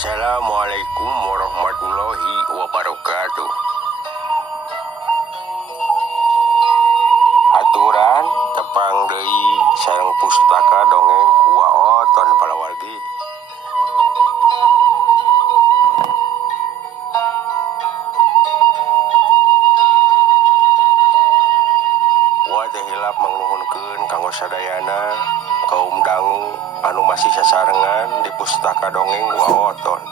Assalamualaikum warahmatullahi wabarakatuh. Aturan tepang deui sareng pustaka dongeng waoton palawargi. Wa teh hilap mangnuhunkeun kanggo sadayana kaum dangu anu masih sasarengan di pustaka dongeng waoton.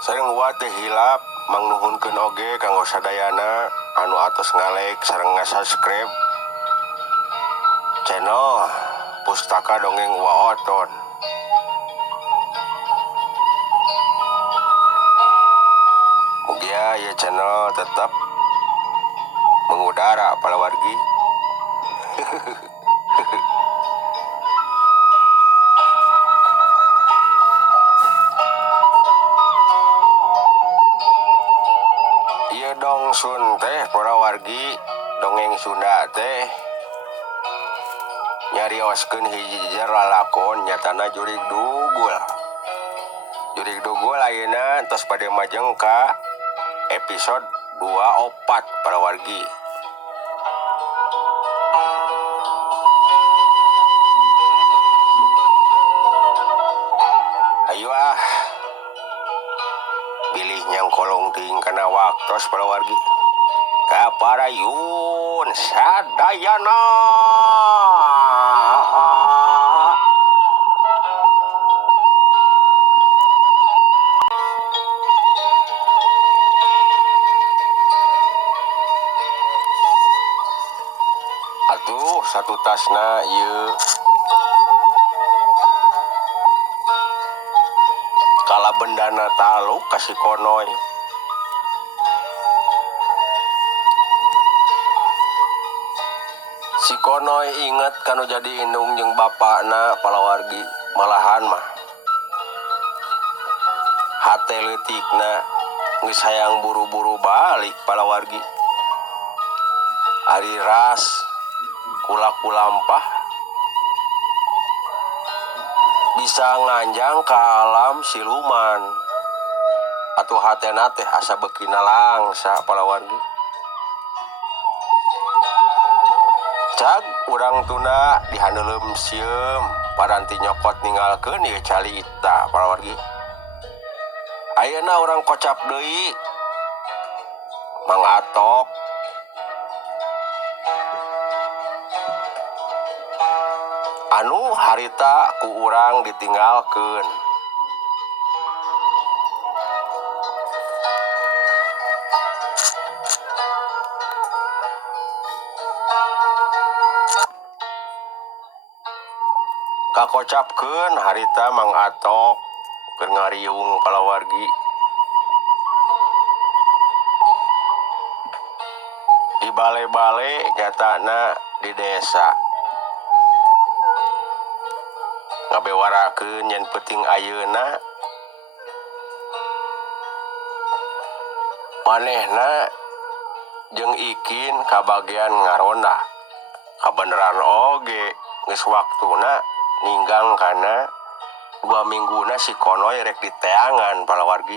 Sareng wa teh hilap mangnuhunkeun oge kanggo sadayana anu atos ngalek sareng ngasubscribe channel Pustaka Dongeng Waoton. Mugia ya channel tetap mengudara palawargi. Ieu dongsun teh palawargi, dongeng Sunda teh nyarioskeun hiji jejer lalakon nyatana jurig dugul. Jurig dugul ayeuna tos pade majeng ka episode 24 palawargi. Ayo bilih nyang kolong ting kana waktos palawargi. Kaparayun sadayana. Atuh satu tasna ieu kala bendana taluk kasih konoy. Si konoy inget kanu jadi indung jeung bapakna palawargi, malahan mah hate leutikna geus hayang buru-buru balik palawargi. Ari ras kulaku lampah bisa nganjang ka alam siluman. Atuh hatena teh asa beukina langsa palawargi. Cag urang tuna dihandeuleum sieum paranti nyokot ninggalkeun ieu calita palawargi. Ayeuna urang kocap deui Mang Atok anu harita ku urang ditinggalkeun. Kakocapkeun harita Mang Atok keur ngariung palawargi. Di bale-bale nyatana di desa ngabewarakeun yen peuting ayeuna manehna jeung Ikin kabagean ngaronda. Kabeneran oge geus waktuna ninggang kana 2 mingguna si konoy rek diteangan palawargi.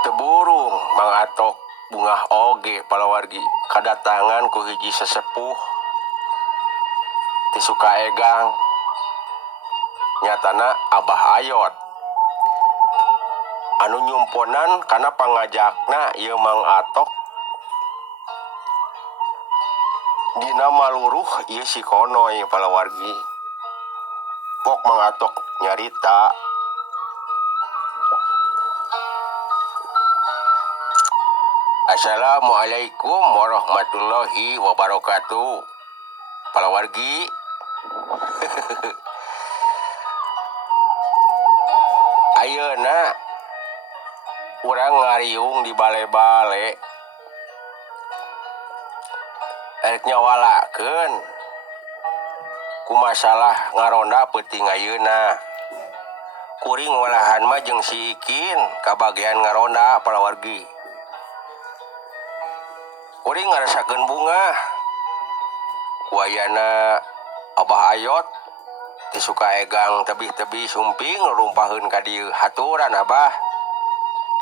Teburung Mang Atok bungah oge palawargi kadatangan ku hiji sesepuh ti Sukaegang, nyatana Abah Ayot anu nyumponan kana pangajakna ieu Mang Atok dina maluruh ieu si konoy palawargi. Pok Mang Atok nyarita. Assalamualaikum warahmatullahi wabarakatuh palawargi. Ayeuna urang ngariung di bale-bale rek nyawalakeun ku masalah ngaronda peuting ayeuna. kuring walahan mah jeung si Ikin kabagian ngaronda palawargi. Kuring ngarasakeun bunga kuayana Abah Ayot teu suka egang tebih-tebih sumping rumpaheun ka dieu haturan Abah.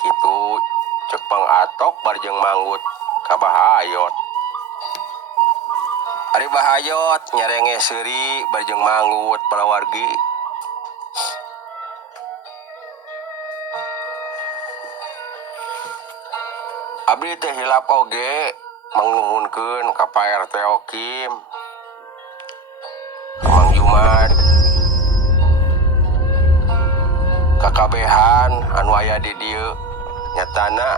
Kitu cek Pang Atok barjeng manggut ka Abah Ayot. Ari Abah Ayot nyarenge seuri barjeng manggut palawargi. Abdi teh hilap oge mangnuhunkeun ka Pak RT Okim, ka Mang Jumad, kakabehan anu aya di dieu nyatana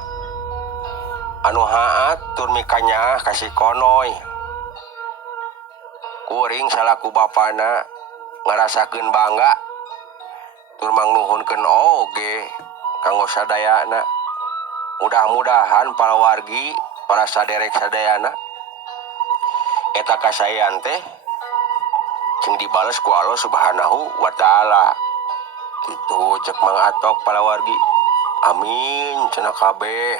anu haat tur mikanyaah ka si Konoy. Kuring salaku bapana ngarasakeun bangga tur mangnuhunkeun oge kanggo sadayana. Mudah-mudahan palawargi para saderek sadayana eta kasayan teh cing dibales ku Allah Subhanahu wa taala. Kitu cek Mang Atok palawargi. Amin cenah kabeh.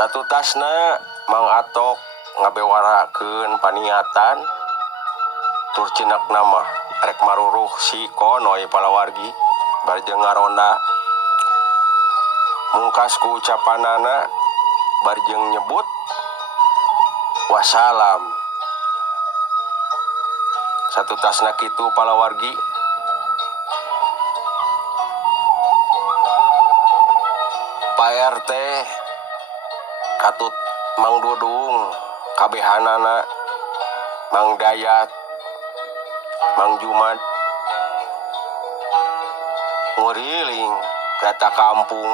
Satu tasna Mang Atok ngabewarakeun paniatan tur cinak nama rek maruruh si Konoy palawargi barjeng ngaronda. Mungkas ku ucapanana barjeng nyebut wassalam. Satu tasna kitu palawargi. Pak RT katut Mang Dudung kabehanana Mang Dayat, Mang Jumad nguriling kata kampung.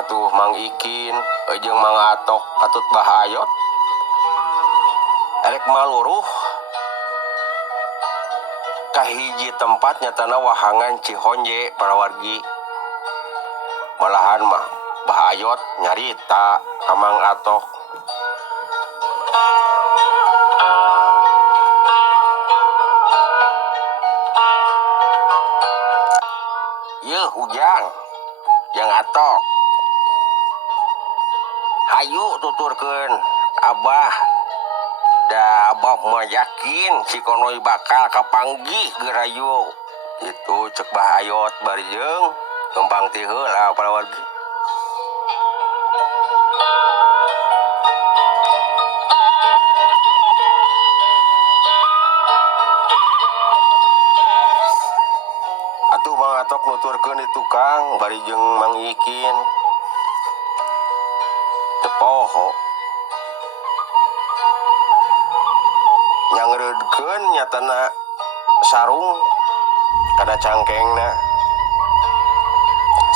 Atuh Mang Ikin jeung Mang Atok katut Bah Ayot erek maluruh kahiji tempat nyatana wahangan Cihonje palawargi. Malahan mah Bah Ayot nyarita ka Mang Atok. Yeuh ujang yang Atok hayu tuturkeun Abah da Abah mah yakin si Konoy bakal kapanggih gerayu. Itu cek Bah Ayot barjeng kembang ti heula palawargi. Atuh Mang Atok nuturkeun di tukang bari jeung Mang Ikin teu poho nyangreudkeun nyatana sarung kada cangkengna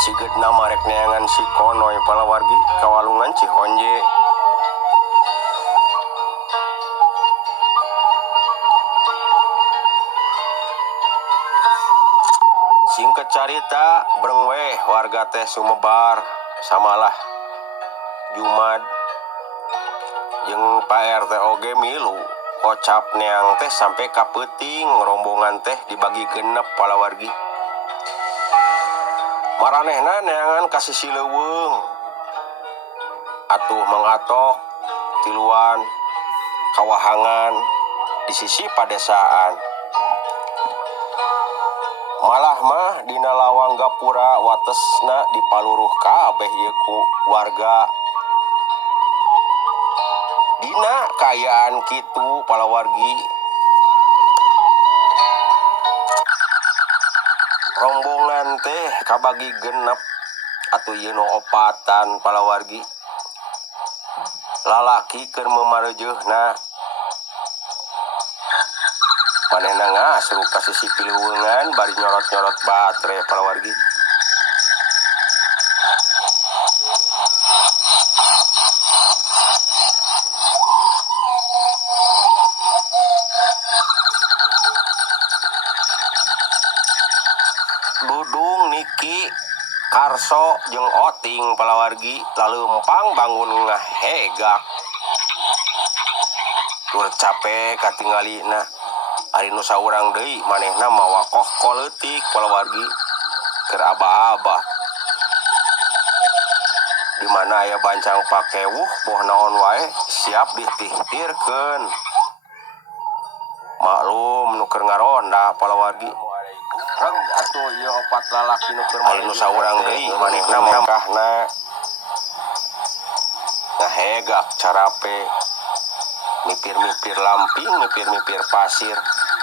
sigedna marek neangan si Konoy palawargi kawalungan Cihonje. Singkat carita brengweh warga teh sumebar samalah Jumad jeung Pak RT oge milu kocap neang teh sampai ka peuting rombongan teh dibagi genep palawargi. Maranehna neangan ka sisi leuweung. Atuh Mang Atok tiluan kawahangan di sisi padesaan. Malah mah dina lawang gapura watesna dipaluruh kabeh ieu ku warga. Dina kayaan kitu palawargi rombongan teh kabagi genep atuh ieu nu opatan palawargi. Lalaki keur memareujeuhna manehna ngasruk ka sisi pileuweungan bari nyorot-nyorot batre palawargi. Niki Karso jeung Oting palawargi lalu empang bangun ngahegak tur capek katinggalina ari nu saurang deui manehna mawa kohko leutik palawargi keur aba-aba di mana aya bancang pakewuh boh naon wae siap ditihtirkeun maklum nu keur ngaronda palawargi reg atuh ieu opat lalaki nu keur ari nu saurang deui manehna mangkahna ngahegak carape mipir-mipir lamping mipir-mipir pasir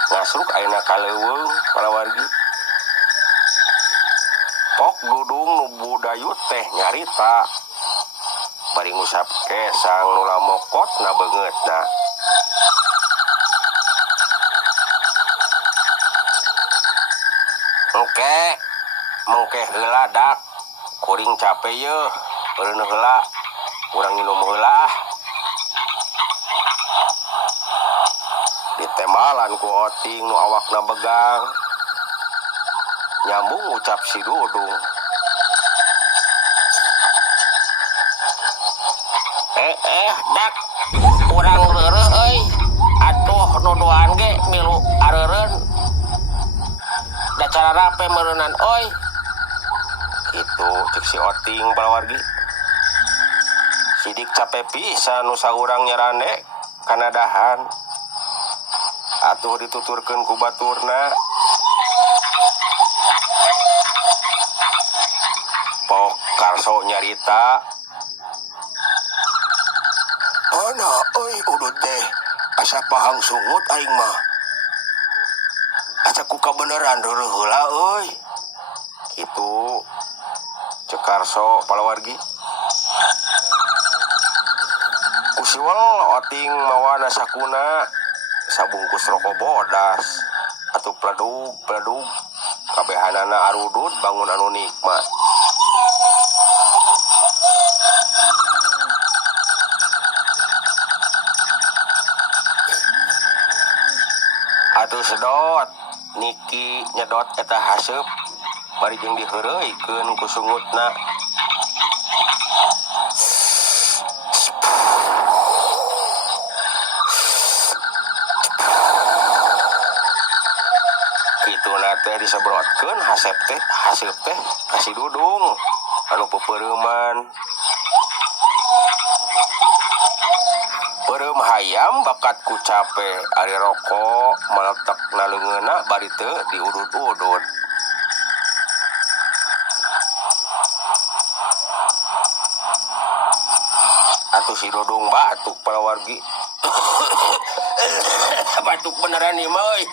ngasruk ayeuna ka leuweung palawargi pok dudung nu budayut teh nyarita bari ngusap kesang nu lamokotna beungeutna mengke heula dak kuring capek yeuh beureun heula urang nginum heula ditembalan ku Oting nu awakna begang nyambung ucap si Dudung dak urang reureuh euy atuh nuduhan ge milu areureun da cara rape meureunan oi kitu cek si Oting palawargi sidik capek pisan nu saurang nyarane kana dahan atuh dituturkeun ku baturna pok Karso nyarita ana euy udut teh asa pahang sungut aing mah asa ku kabeneran reureuh heula euy kitu cek Karso palawargi ku siwel Oting mawa nasakuna sabungkus rokok bodas atuh pledug kabehanana arudut bangun anu nikmat atuh sedot Niki nyedot eta haseup bari jeung diheureuikeun ku sungutna kituna teh disebrotkeun haseup teh kasih Dudung anu peupeureuman peureum hayam bakat ku cape ari rokok maletekna leungeunna bari teu diudud-udud atuh si Dudung batuk palawargi batuk beneran ieu mah euy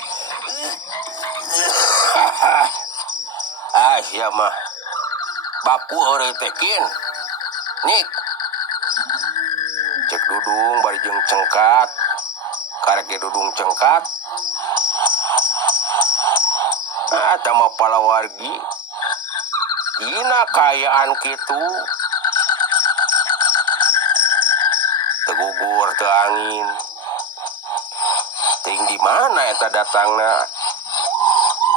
sia mah baku heureuy teh kin nik cek Dudung bari jeung cengkat karek ge Dudung cengkat eta mah palawargi dina kaayaan kitu tegugur teu angin ting di mana eta datangna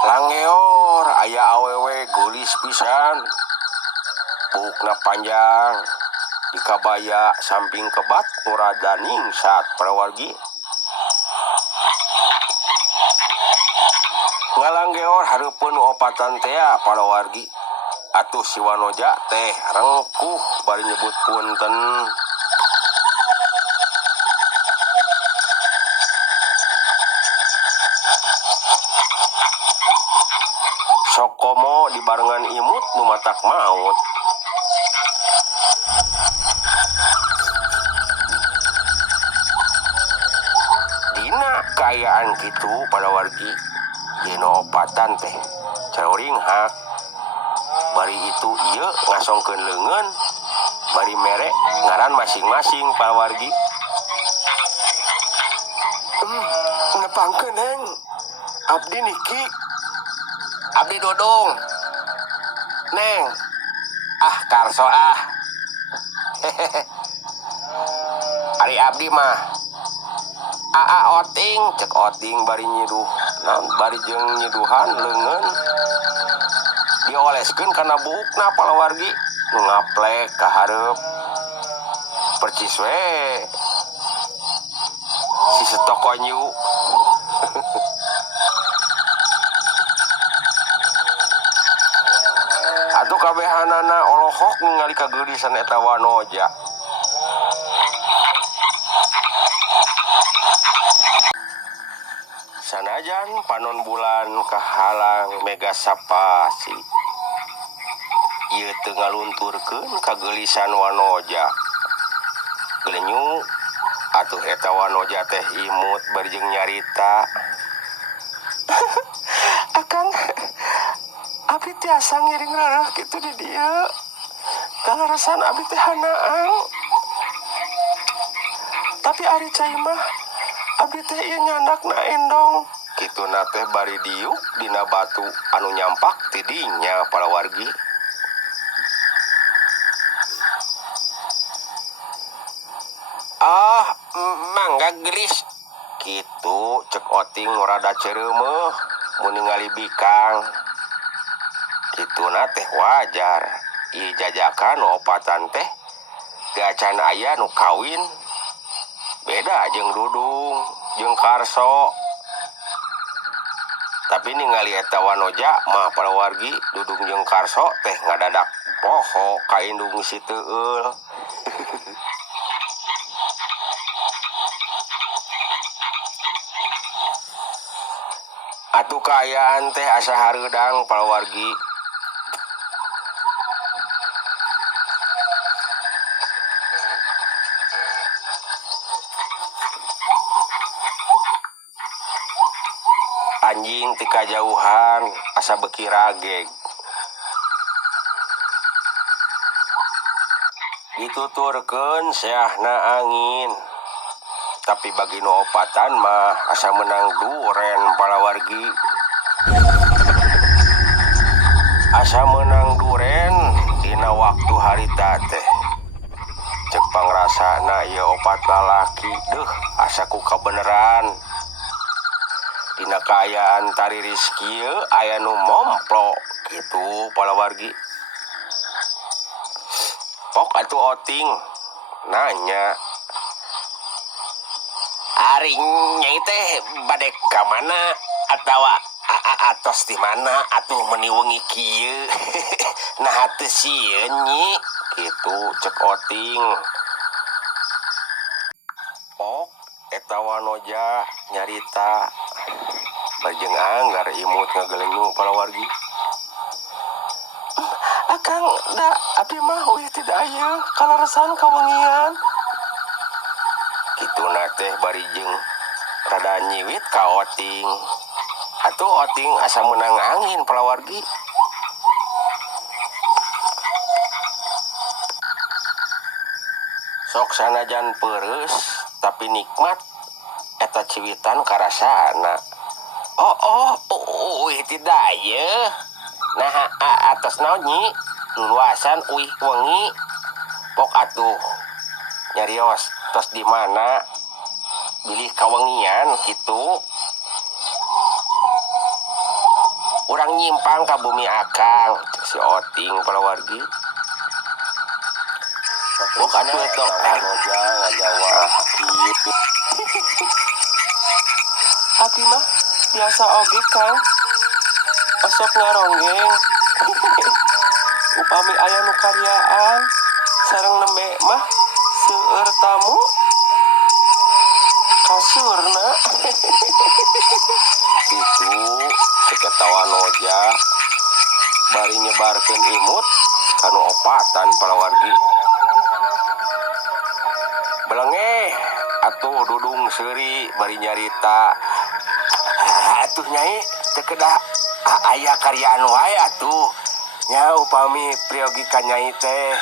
langeor aya awewe geulis pisan bukna panjang dikabaya samping kebat nu rada ningsat palawargi ngalanggeor hareupeun nu opatan teh palawargi atuh si Wanoja teh rengkuh bari nyebut punten sok komo dibarengan imut nu matak maut dina kaayaan kitu palawargi yeuna opatan teh ceuring hak bari itu ieu ngasongkeun leungeun bari mere ngaran masing-masing palawargi nepangkeun heng abdi Niki abdi Dudung neng Karso ari abdi mah Oting cek Oting bari nyiduh bari jeung nyiduhan leungeun dioleskeun kana buukna palawargi nu ngaplek ka hareup percis we si setokonyu. Atuh kabehanana olohok ningali kageudisan eta wanoja. Sanajan panon bulan kahalang mega sapasi, ieu teu ngalunturkeun kageulisan wanoja. Gelenyu atuh eta wanoja teh imut bari jeung nyarita. Akang, abdi tiasa ngiring rarah kitu di dieu. Kalarasan abdi teh hanaang. Tapi ari cai mah abdi teh ieu nyandakna endong. Kituna teh bari diuk dina batu anu nyampak ti dinya palawargi. Mangga gelis kitu cek oting nu rada cereumeuh mun ningali bikang. Kituna teh wajar. Ieu jajakan nu opatan teh teu acan aya nu kawin. Beda jeung Dudung jeung Karso. Tapi ningali eta wanoja mah palawargi Dudung jeung Karso teh ngadadak poho ka indung si teueul. Atuh kaayaan teh asa hareudang palawargi. Anjing ti kajauhan asa beuki rageg. Dituturkeun seahna angin. Tapi bagi nu opatan mah asa menang duren palawargi. Asa menang duren dina waktu harita teh. Cek pangrasana ieu opat lalaki, deuh asa ku kabeneran. Dina kaayaan tari rizki aya nu momplo gitu palawargi. Pok atuh oting nanya, ari nyai teh bade ka mana atawa atos di mana atuh meuni wengi kieu. Nah teu sieun nyi kitu cek oting. Pok eta wanoja nyarita bajeng anggar imut ngagelenyu palawargi. Akang da abdi mah weh tidak aya kalarasan kawengian. Kituna teh bari jeung rada nyiwit ka oting. Atuh oting asa menang angin palawargi. Sok sanajan peureus tapi nikmat eta ciwitan karasana. Uih tidak aya. Nah atos naon nyi? Luasan uih wengi. Pok atuh nyarios tos di mana? Bilih kawengian kitu. Urang nyimpang ka bumi akang cek si oting palawargi. Pok atuh eta wanoja ngajawab kitu. Abdi mah biasa oge Kang. Osok ngaronggeng. Upami aya nu karyaan sareng nembe mah seueur tamu kasurna. Itu cek eta wanoja bari nyebarkeun imut kanu opatan palawargi. Belengeh atuh Dudung seuri bari nyarita. Atuh nyai teu kedah aya karyaan wae atuh. Nya upami priogi ka nyai teh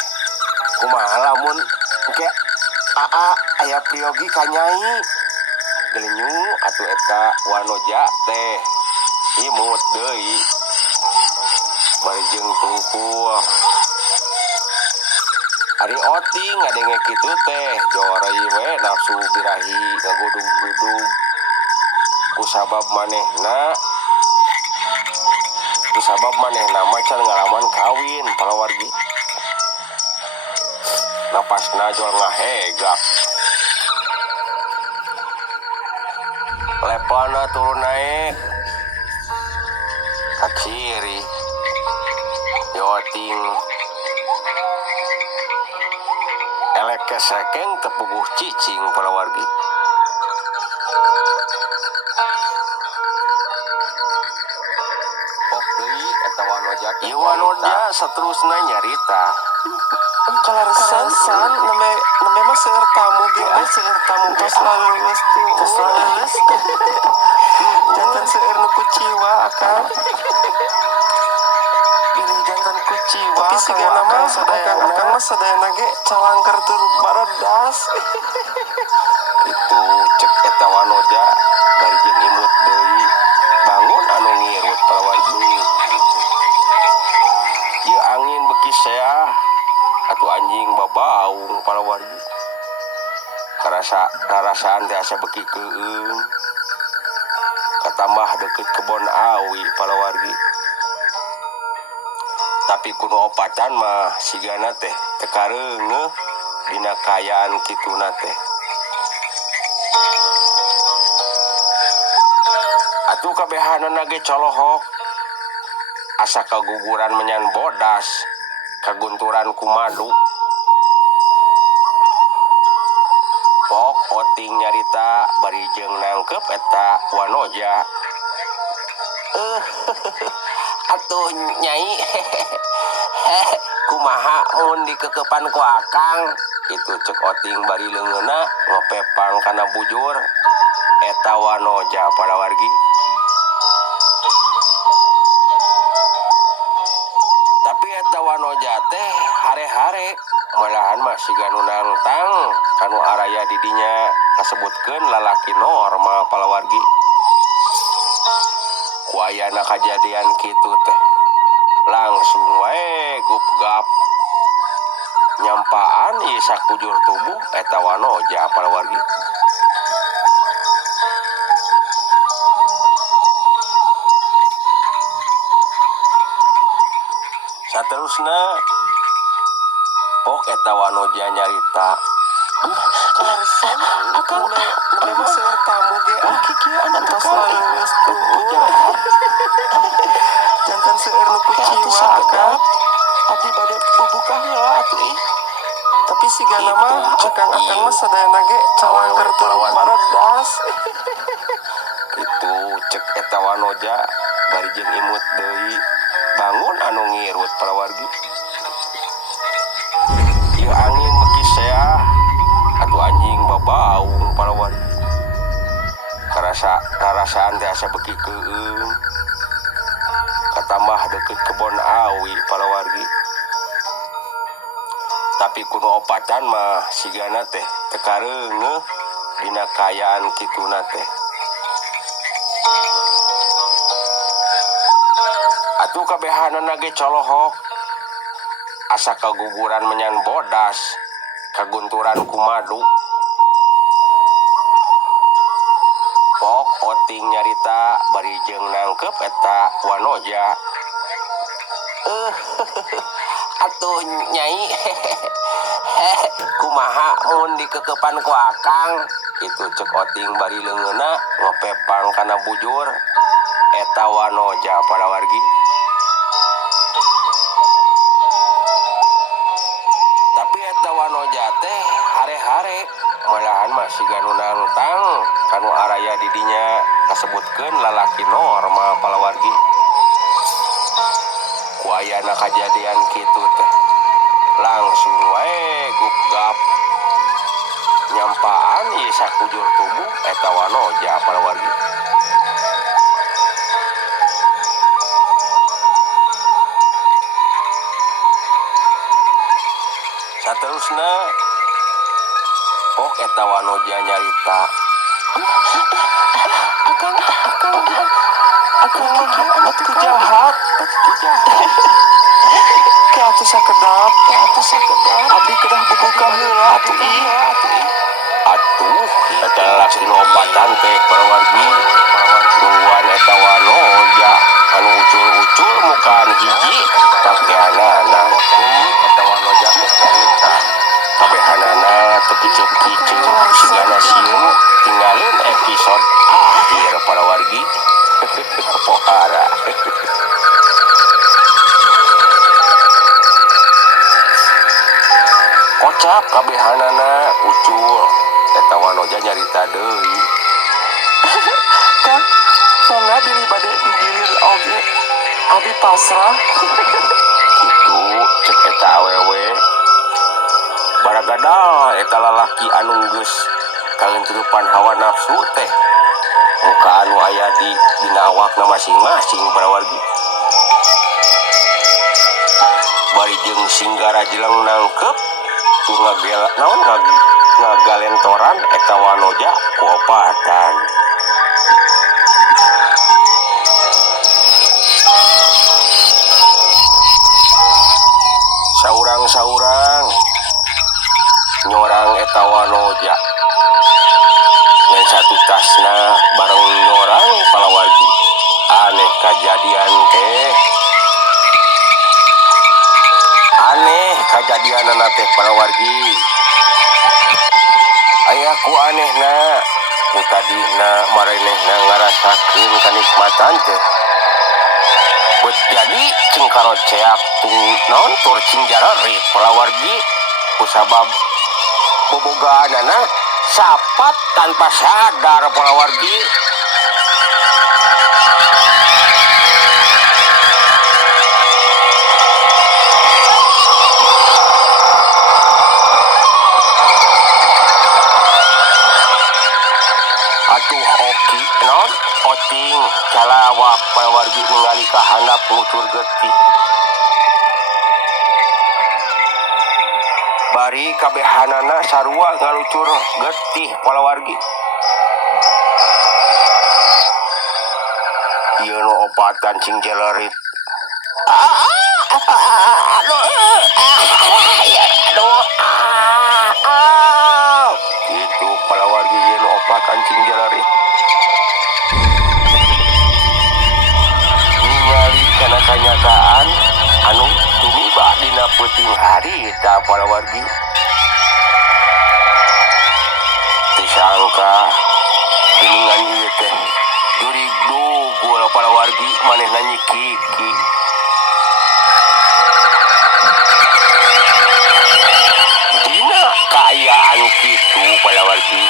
kumaha lamun engke aya priogi ka nyai. Gelenyu atuh eta wanoja teh imut deui bari jeung tungkul. Ari oting ngadenge kitu teh jorei we nafsu birahi ngagudug-gudug. Kusabab manehna Itu sabab manehna mah can ngalaman kawin palawargi. Napasna jual ngahegak. Lepana turun naik ka kiri. Yoting elek kesekeng tepuguh cicing palawargi. Ieu wanoja saterusna nyarita. Kalarisan neme mah seueur tamu ge tos laleuleus jantan seueur nu kuciwa akang pilih jantan kuciwa tapi sigana mah akang mah sadayana ge calangker teu baredas Itu cek eta wanoja bari jeung imut deui bangun anu ngirut palawargi. Ieu angin beki seah atuh anjing babaung palawargi. Karasaan teh asa beki keueung. Katambah deukeut kebon awi palawargi. Tapi kudu opatan mah sigana teh teu kareungeuh dina kaayaan kituna teh. Atuh kabehanana ge colohok asa kaguguran menyan bodas kagunturan ku madu. Pok oting nyarita bari jeung nangkep eta wanoja. Atuh nyai kumaha mun dikekepan ku akang. Itu cek oting bari leungeuna ngopepang kana bujur eta wanoja palawargi. Tapi eta wanoja teh hare-hare malahan mah siga nu nangtang kanu araya didinya kasebutkeun lalaki normal palawargi. Ku ayana kajadian kitu teh langsung wae gupgap nyampaan ieu sakujur tubuh eta wanoja palawargi. Saterusna pok eta wanoja nyarita. kalarisan neme mah seueur tamu ge kieu anak tos laleuleus jantan seueur nu kuciwa akang abdi bade bubuka heula atuh ih tapi sigana mah akang mah sadayana ge calangker teu baredas Itu cek eta wanoja bari jeung imut deui bangun anu ngirut palawargi. Ieu angin beki seah atuh anjing babaung palawargi. Karasaan teh asa beki keueung. Katambah deukeut kebon awi palawargi. Tapi kudu opatan mah sigana teh teu kareungeuh dina kaayaan kituna teh. Atuh kabehanana ge colohok asa kaguguran menyan bodas kagunturan ku madu. Pok oting nyarita bari jeung nangkep eta wanoja. Atuh nyai kumaha mun dikekepan ku akang. Itu cek oting bari leungeuna ngopepang kana bujur eta wanoja palawargi. Tapi eta wanoja teh hare-hare malahan mah siga nu nangtang kanu araya didinya kasebutkeun lalaki normal palawargi. Ku ayana kajadian kitu teh langsung wae gupgap nyampaan ieu sakujur tubuh eta wanoja palawargi. Saterusna pok eta wanoja nyarita. akang kieu anak teu jahat ke atuh sakedap abdi kedah bubuka heula atuh ih Atuh eta lalaki nu opatan teh palawargi. Nuan eta wanoja anu ucul-ucul wargi. Pohara. Kocap kabehanana ucul eta wanoja nyarita deui. Kang mangga bili bade digilir oge abi pasrah. Kitu cek eta awewe baragada eta lalaki anu geus kalenteupan hawa nafsu teh muka anu aya di dina awakna masing-masing barawargi. Bari jeung Singgara Jelang nangkep tu ngagalentoran eta wanoja ku opatan. Saurang-saurang nyorang eta wanoja ngan satu tasna bareng nyorang palawargi. Aneh kajadian teh, aneh kajadian teh palawargi. Aya ku anehna ku tadina marenehna ngarasakeun kanikmatan teh bet jadi cing karoceak tung naon tur cing jararit palawargi kusabab bobogaanana sapat tanpa sadar palawargi. Atuh oki non oting calawak palawargi ningali ka handap ngucur getih. Bari kabehanana sarua ngalucur getih palawargi. Ieu nu opatan cing jelerit. Itu palawargi ieu nu opatan cing jelerit. Ningali kana kanyataan anu tumiba dina peuting hari eta palawargi. Disangka geuningan ieu teh jurig dugul palawargi manehna nyikiki. Dina kaayaan kitu palawargi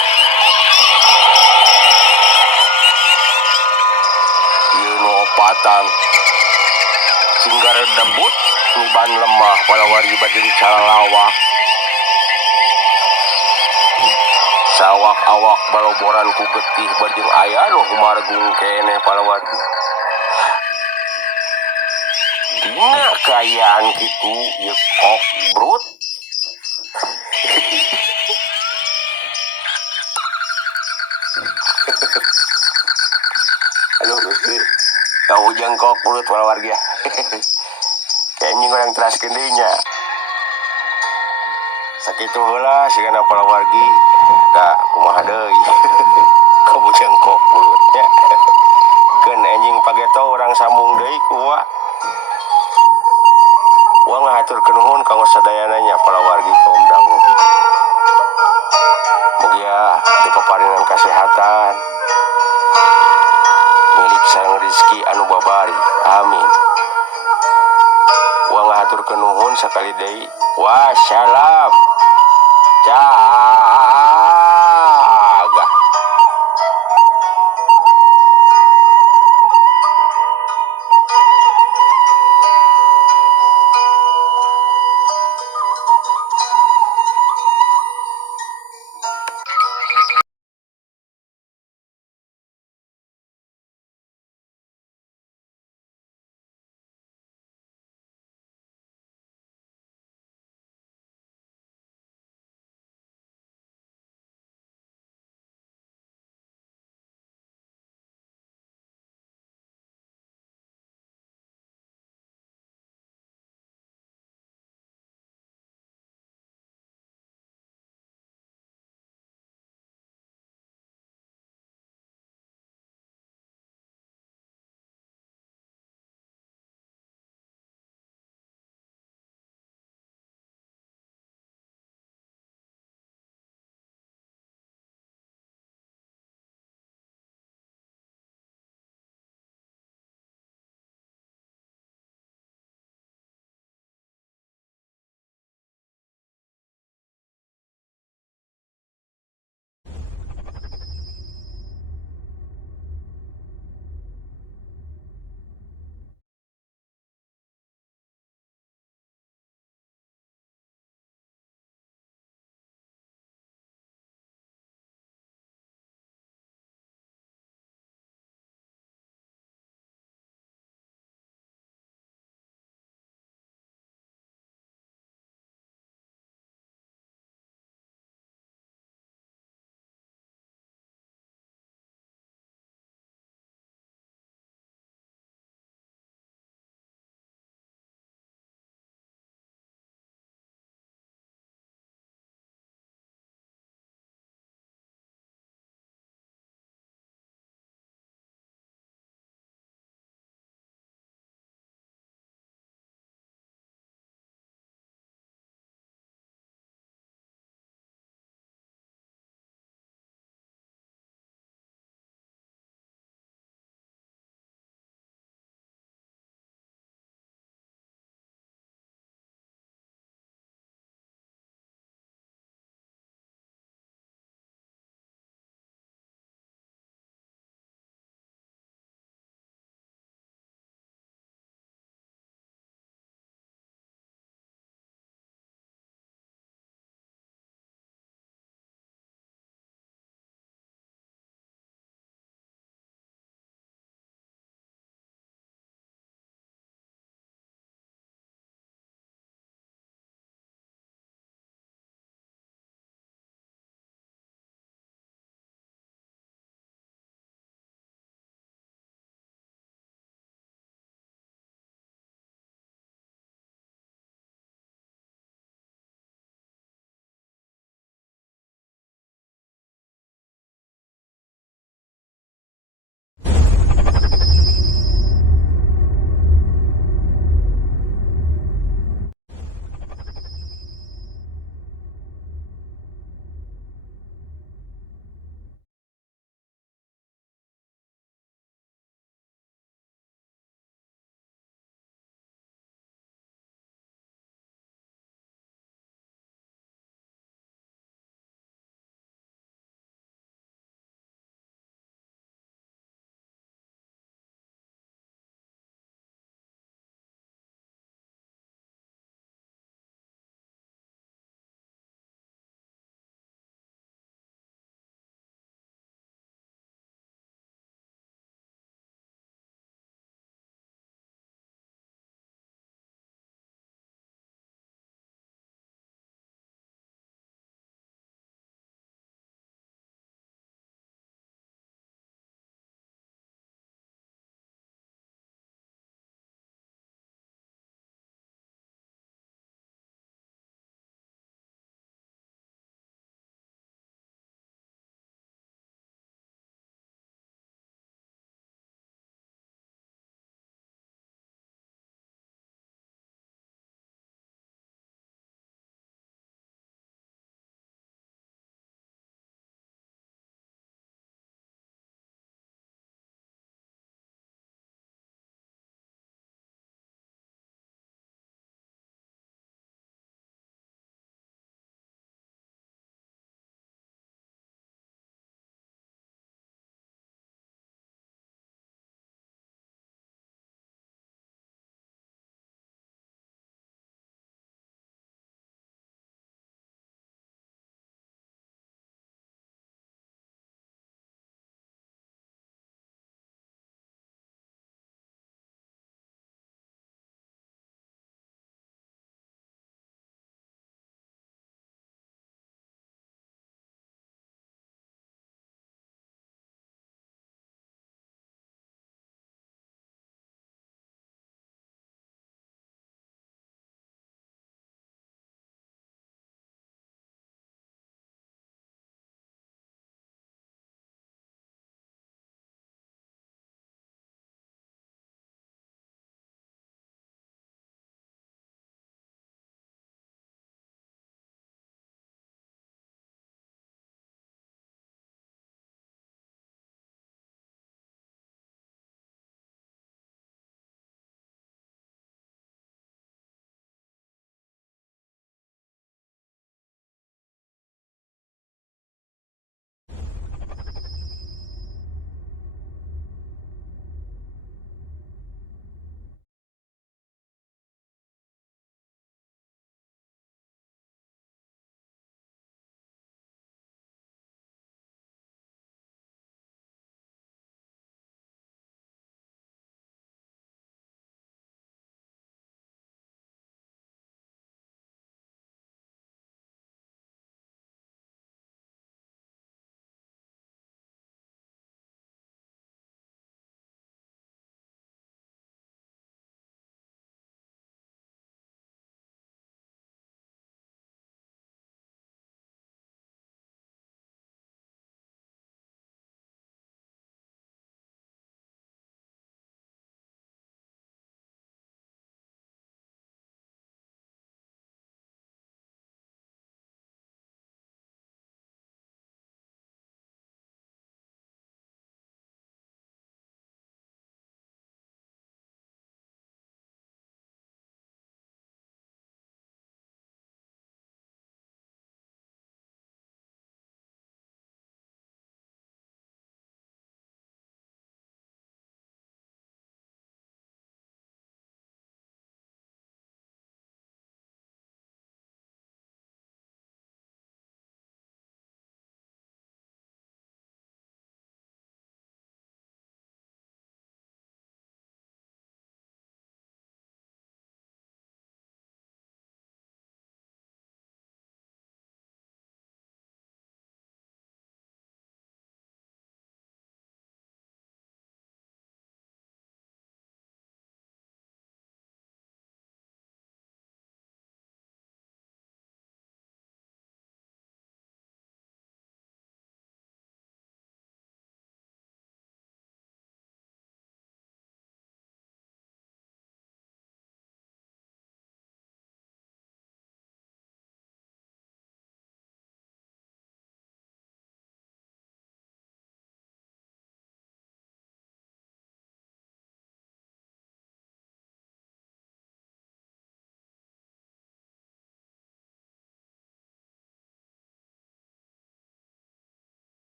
ieu nu opatan Singgara debut niban lemah palawargi bading calalawak. Sawak awak baloboran ku getih bajeng aya nu humargung kene palawargi. Dina kaayaan kitu ieu kok brut. Aduh, tahu jengkok mulut palawargi ya. Kayaknya orang teraskeun deui nya. Sakitu heula sigana palawargi da kumaha deui. Kamu jengkok mulutnya. Keun enjing pageto urang sambung deui ku wa. Wa ngahaturkeun nuhun ka sadayana nya palawargi kaum dangu. Mugia dipaparingan kasehatan. Milik sareng rezeki anu babari. Amin. Wa ngahaturkeun nuhun sakali deui. Wassalam. Ja